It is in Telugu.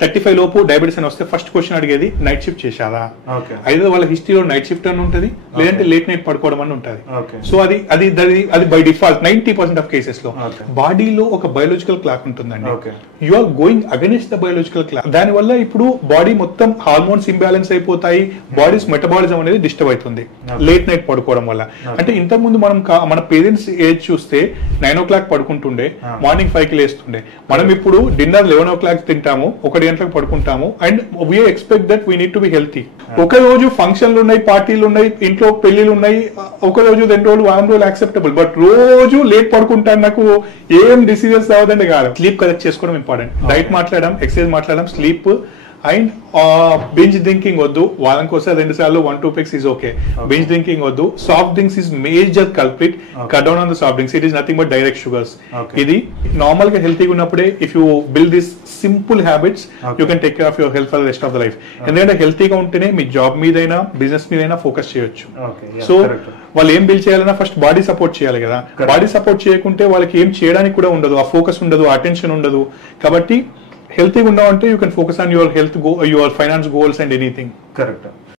35 లోపు డయాబెటీస్ అని వస్తే ఫస్ట్ క్వశ్చన్ అడిగేది నైట్ షిఫ్ట్ చేశారా, అయితే వాళ్ళ హిస్టరీలో నైట్ షిఫ్ట్ అని ఉంటుంది, లేదంటే లేట్ నైట్ పడుకోవడం అని ఉంటుంది. సో అది అది అది బై డిఫాల్ట్ 90% ఆఫ్ కేసెస్ లో బాడీలో ఒక బయోలాజికల్ క్లాక్ ఉంటుందండి. You are going against the biological clock. దాని వల్ల ఇప్పుడు బాడీ మొత్తం హార్మోన్స్ ఇంబ్యాలెన్స్ అయిపోతాయి, బాడీస్ మెటబాలిజం అనేది డిస్టర్బ్ అవుతుంది లేట్ నైట్ పడుకోవడం వల్ల. అంటే ఇంతకు ముందు మనం మన పేరెంట్స్ ఏజ్ చూస్తే 9 o'clock పడుకుంటుండే, మార్నింగ్ 5 కి లేస్తుండే. మనం ఇప్పుడు డిన్నర్ 11 o'clock తింటాము, 1 గంటలకు పడుకుంటాము, and we expect that we need to be healthy. ఒక రోజు ఫంక్షన్లు ఉన్నాయి, పార్టీలు ఉన్నాయి, ఇంట్లో పెళ్లిలు ఉన్నాయి, ఒక రోజు 2 రోజులు 1 రోజులు యాక్సెప్టబుల్. బట్ రోజు లేట్ పడుకుంటాను, నాకు ఏం డిసీజెస్ అవ్వదండి కాదు. స్లీప్ కరెక్ట్ చేసుకోవడం ఇంపార్టెంట్. డైట్ మాట్లాడడం, ఎక్సర్సైజ్ మాట్లాడడం, స్లీప్ అండ్ బింజ్ డ్రింకింగ్ వద్దు. వారానికి వస్తే 2 సార్లు 1-2 pegs is okay. Binge drinking వద్దు. Soft drinks is major culprit. Cut down on the soft drinks. It is nothing but direct sugars. ఇది నార్మల్ గా హెల్తీగా ఉన్నప్పుడే if you build this simple habits you can take care of your health for the rest of the life. ఎందుకంటే హెల్తీగా ఉంటేనే మీ జాబ్ మీదైనా బిజినెస్ మీదైనా ఫోకస్ చేయొచ్చు. సో వాళ్ళు ఏం బిల్డ్ చేయాలన్నా ఫస్ట్ బాడీ సపోర్ట్ చేయాలి కదా. బాడీ సపోర్ట్ చేయకుంటే వాళ్ళకి ఏం చేయడానికి కూడా ఉండదు, ఆ ఫోకస్ ఉండదు, అటెన్షన్ ఉండదు. కాబట్టి హెల్తీగా ఉన్నావంటే you can focus on your health, your finance goals and anything. Correct.